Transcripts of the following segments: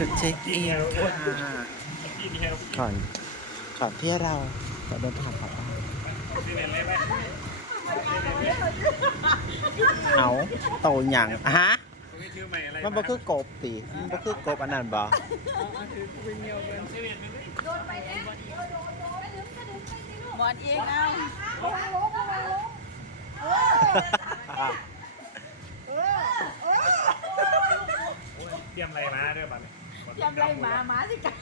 จุดเช็คอินค่ะก่อนก่อนที่เราจะเดินทางกลับบ้านเอาโตหยังฮะมันบ่คือกบติมันบ่คือกบอันนั้นบ่หมอนเองเอาเตรียมอะไรมาด้วย บ้านยำไรหมาหมาสิกัน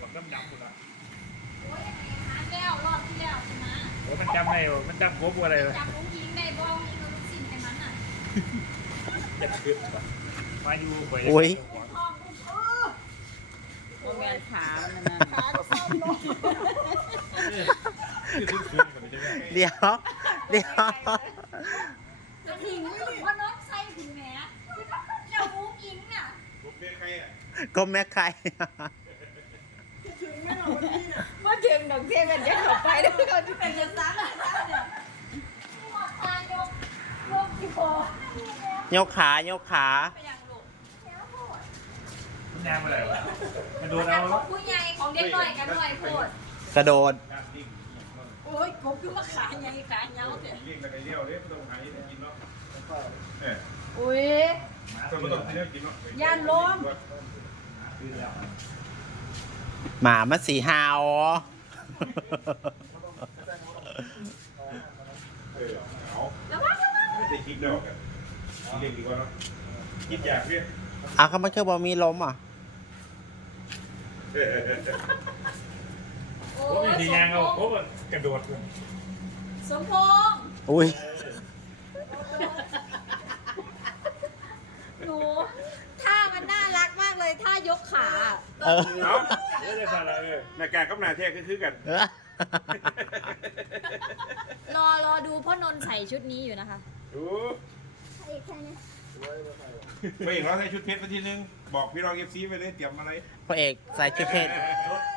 ผมดำดำหมดละแล้วรอบที่แล้วใช่ไหมโอ้มันจำได้มันจำครบอะไรเลยจำลุงยิงได้บ้องยิงลูกสิ่งในมันอะจะขึ้นมาอยู่ไปโอ้ยโมเมนถามนะนะเดี๋ยว เดี๋ยวจะทิ้งเพราะน้องใส่ถึงแม้แล้วลุงยิงน่ะ กบแม่ไข่เมื่อถึงดอกเทมันจะเข้าไปแล้วก็ที่เป็นจะซักอะหัวตายกยกกี่โบยกขายกขาไปยังลูกมันยางอะไรวะมันโดนขนาเอาดของผู้ใหญ่ของเด็กหน่อยกันหน่อยโพดกระโดดโอ้ยกบคือมาขาใหญ่ขาเงาเถอะเรียกอะไรเรียวเรียกต้องหาที่กินเนาะเอออุ้ยก็ไม่ต้องให้กินเนาะย่านล้ม หมามาสีหาวเออเอาไม่ได้คิดแล้วกันเรียกดีกว่าเนาะคิดอยากเรียกอะเขามันคือบอมีล้มอะเออโอ้โอ้ยทียางเอาโอ้มันกระโดดสมพงษ์อุ้ย หนูท่ามันน่ารักมาก เลยท่ายกขาเออเอาเออได้ฟังแล้วเออหน้ากากกับหน้าแท้ก็คือกัน เออรอรอดูพ่อนนท์ใส่ชุดนี้อยู่นะคะ ดูไปเอกเราใส่ชุดเพชรไปทีนึง บอกพี่รองเอฟซีไปเลยเตรียมอะไรพ่อเอกใส่ชุดเพชร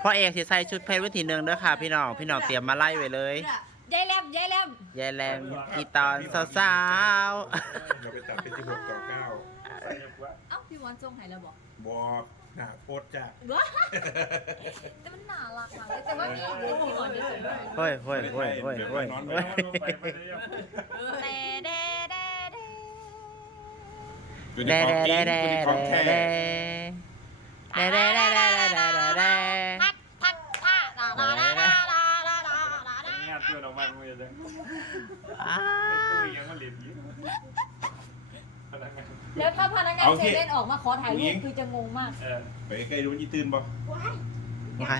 พ่อเอกสิใส่ชุดเพชรไว้ทีหนึ่งเด้อค่ะ พี่น้องพี่น้องเตรียมมาไล่ไว้เลยยายแลมยายแลมยายแรงอีตอนสาวเราไปตัดเป็นที่หกต่อเก้าเอ้าพี่วอนทรงไหนแล้วบอก บอกหน้าโพดจ้ะว้าแต่มันน่ารักมากเลยแต่ว่ามีอีกพี่วอนจะสวยมากๆเฮ้ยเฮ้ยเฮ้ยเฮ้ยเฮ้ยเฮ้ยไปไปเลยแต่เด้เด้เด้เป็นแด่ของจริแด่งแด่เป็นของแด่แท้ แด่แด่แด่แด่แด่แด่ ถ้าพนักงานเซเว่นออกมาขอถ่ายรูปคือจะงงมาก เออ ไปใกล้ดูมันยีตื่นบ่วาย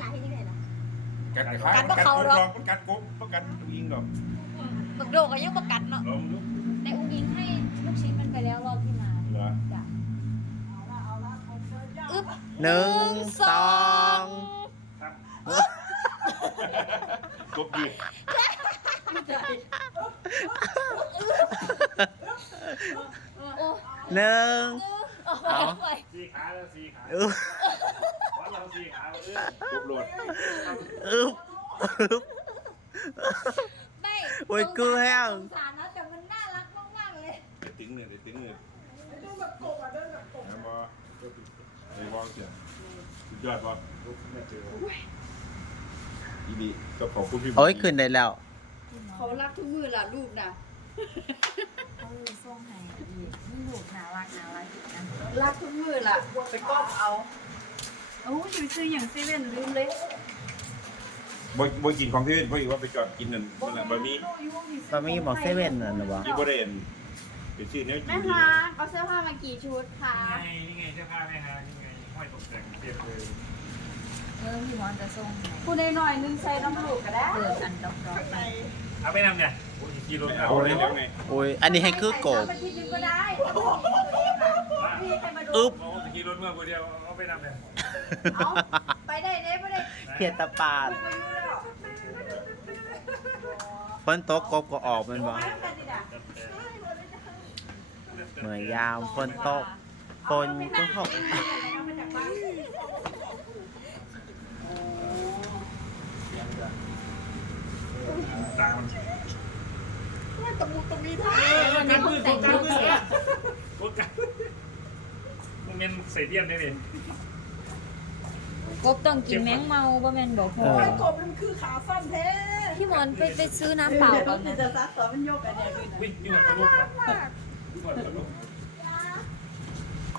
กัดขากัดกบลองมันกัดกบมันกัดยิงดอกบักโดก็ยังประกันเนาะลองดูแต่อุ้งอิงให้ลูกชิ้นมันไปแล้วรอบที่มาเหรอจ้ะอึ๊บหนึ่งสอง ครับกบอยู่โหนึ่งโอ้โหเอาสี่ขาแล้วสี่ขาอึ๊บวัดเราสี่ขาเออกบโหลดอึ๊บอึ๊บ ไม่โอ้ยกูแห้ง สงสารนะแต่มันน่ารักมากๆเลยไปถึงเนี่ยไปถึงเนี่ยดูแบบกบอะเดินแบบกบนะบอไอ้บอลเสียสุดยอดบอลอีดีก็ขอบคุณพี่โอ้ยขึ้นได้แล้ว เขารักทุกมือล่ะลูกนะเออส่งให้อีกนี่ ลูกน่ารักน่ารักอีกนะรักทุกมือล่ะไปก้มเอาโอ้ยอยู่ซื้ออย่างเซเว่นลืมเลยบ่บ่กินของที่เว่นเพราะอีกว่าไปจอดกินนั่นนั่นแหละบะหมี่บะหมี่บอกเซเว่นน่ะนะบ่ที่บ่ได้เห็นเป็นชื่อเนี้ยกิแม่นดีคะนะเอาเสื้อผ้ามากี่ชุดคะนี่ไงนี่ไงเสื้อผ้าแม่ฮะนี่ไงห้อยตกแต่งเปลี่ยนเลยเออพี่วอนจะส่งให้ผู้ใดหน่อยนึงใส่น้ำลูกก็ได้เปิดอันดอกดอกไปเอาไปนำเนี่ยโอ้ยกิโลเอาเลยแล้วไงโอ้ยอันนี้ให้คือกบไปทีนึงก็ได้ พี่ใครมาดูอึ๊บโอ้ยกิโลเมื่อคนเดียวเอาไปนำเนี่ยเอาไปได้เด้ไม่ได้เพียรตะปาดลูกมาอยู่แล้วฝนตกกบก็ออกแมันบ่มาแล้วกันดิด่ะเหมือนยามฝนตกฝนก็ตกมาจากบ้าน ตาม วันนี้ผมแต่งรูปเสร็จ โคตรกันโมเมนต์ ใส่เดียนได้เลยกบต้องกินแมงเมาบ่แม่นบอกพ่อเออกบมันคือขาสั้นแท้พี่หมอนไปไปซื้อน้ำเปล่าก่อนจะนะจะซัดต่อมันโยกกันเนี่ยวิ่งนี่มันทะลุครับนี่มันทะลุ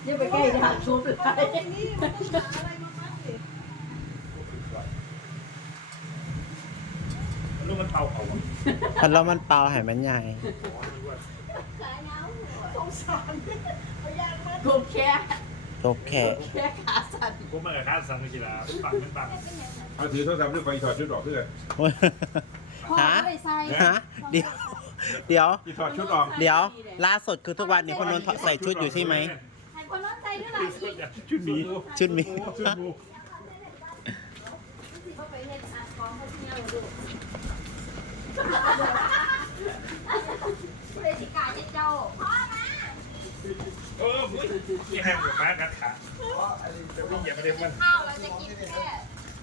อย่าไปใกล้จะหักชุบเลยทะลุมันเตาเขาอะพัดลมมันเป่าให้มันใหญ่กบแค่ ตกแขกแค่ขาสั้นผมมากับข้าสั่งกีฬาเป็นปังเป็นปังเอาถือโทรศัพท์ด้วยไฟถอดชุดออกด้วยพ่อฮะก็ไปใส่ฮะเดี๋ยว เดี๋ยวที่ถอดชุดออกเดี๋ยว ล่าสุดคือทุกวันนี้คนนนท์ใส่ชุดอยู่ใช่ไหม ให้คนน้องใส่ด้วยล่ะอีกชุดหมีชุดมี ชุดหมูก็ไปเฮ็ดอาของเขาที่เนี่ยดูเลยสิกาเจ้าพ่อมา เออนี่แห้งกับฟ้ากัดขาจะวิ่งอย่าไปเรียกมันข้าวเราจะกินแค่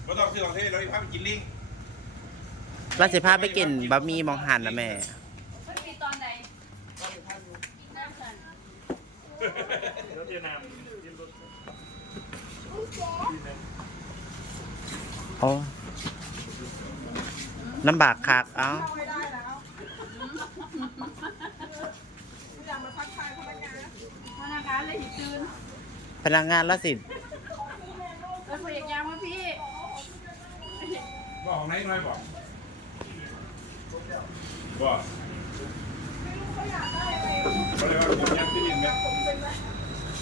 ไม่ต้องซื้อของเทศเราอีกภาพกินลิงราชพาไปกินบะหมี่มองหันนะแม่มันมีตอนใดกินน้ำกันแล้วเจนามยืนรถโอ้ลำบากคักเอ้า พนักงานเลยหิตื่นพนักงานแล้วสิแล้วพยายามว่าพี่ บอกของไหนน้อยบอกบอกเขาเรียกว่าผมยัดที่ลิงไหม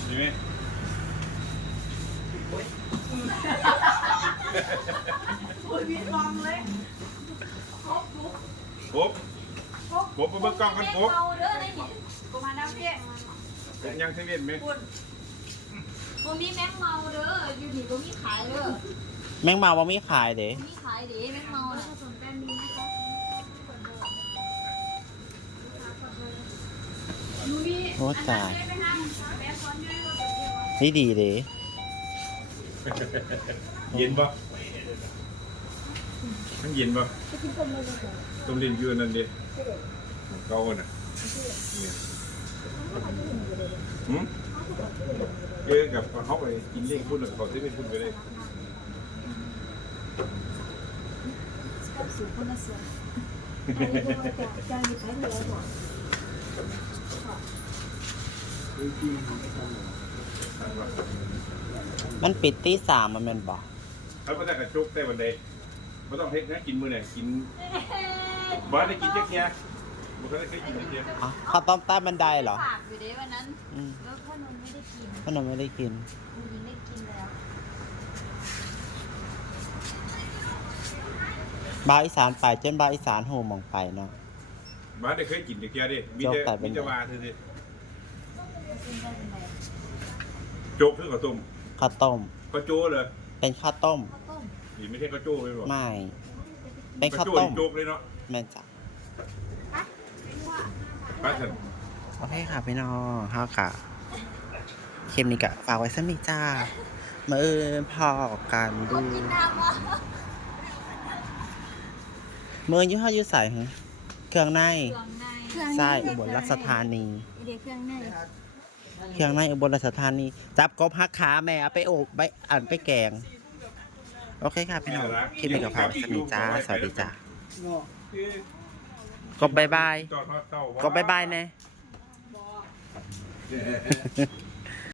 ดีไหมคุยมีลองเลยครบครบไปเบิ่งกล้องกันครบเมาเด้อในหินกูมาน้ำพี่ เป็นยังเซเว่นไหมบ่มีแมงเมาเด้อ อยู่นี่บ่มีขายเด้อแมงเมาบ่มีขายเด้บ่มีขายเด้แมงเมาน่ะสนแป้นนี้นะคะนูมีโอ้ตายไปห้างแม่ซ้อนอยู่ในรถเดียวนี่ดีเด้เย็นปะมันเย็นปะต้มลิ้นอยืนนั่นดิเกาน่ะเนี่ย หืมเจอกับเขาไปกินเลี้ยงพุ่นหรือเขาซื้อเป็นพุ่นไปเลยมันปิดตีสามมันแม่นบ่เขาก็ได้กระจุกแต่วันใดไม่ต้องเฮ็ดนะกินมื้อไหนกินบ้านได้กินจักเนี้ย บ่เคยได้กินจักเนี้ยอ๋อข้าวต้มใต้บันไดเหรอฝากอยู่เด้วันนั้นอืมแล้วพ่อนนท์ไม่ได้กินขนมไม่ได้กิน คุณยิงได้กินแล้วบาวอีสานไปจนบาวอีสานโหมองไปเนาะ บ้านได้เคยกินจักเนี้ยดิมีแต่โจ๊กไก่เป็น มีแต่ว่าเธอดิกินได้เป็นไงโจ๊กคือข้าวต้มข้าวต้ม ข้าวโจ้เลยเป็นข้าวต้มข้าวต้ม นี่ไม่ใช่ข้าวโจ้เลยหรอไม่ เป็นข้าวโจ้ต้มนี่โจ๊กเลยเนาะ แม่นจ้ะไปเถอะ โอเคค่ะพี่น้องข้าวกะคลิปนี้กะฝากไว้สักนิดจ้ามาเอินพอกันดูกินน้ำวะเมื่อยี่ห้อยูใส่เครื่องในเครื่องในใช่อุบลราชธานีเดี๋ยวเครื่องในเครื่องในอุบลราชธานีจับกบหักขาแม่เอาไปโอบไปอ่านไปแกง โอเคค่ะพี่น้องคลิปนี้ก็ฝากไว้สักนิดจ้า สวัสดีจ้า กบบายบายจอดทอดเต้ากบบายบายแน่เ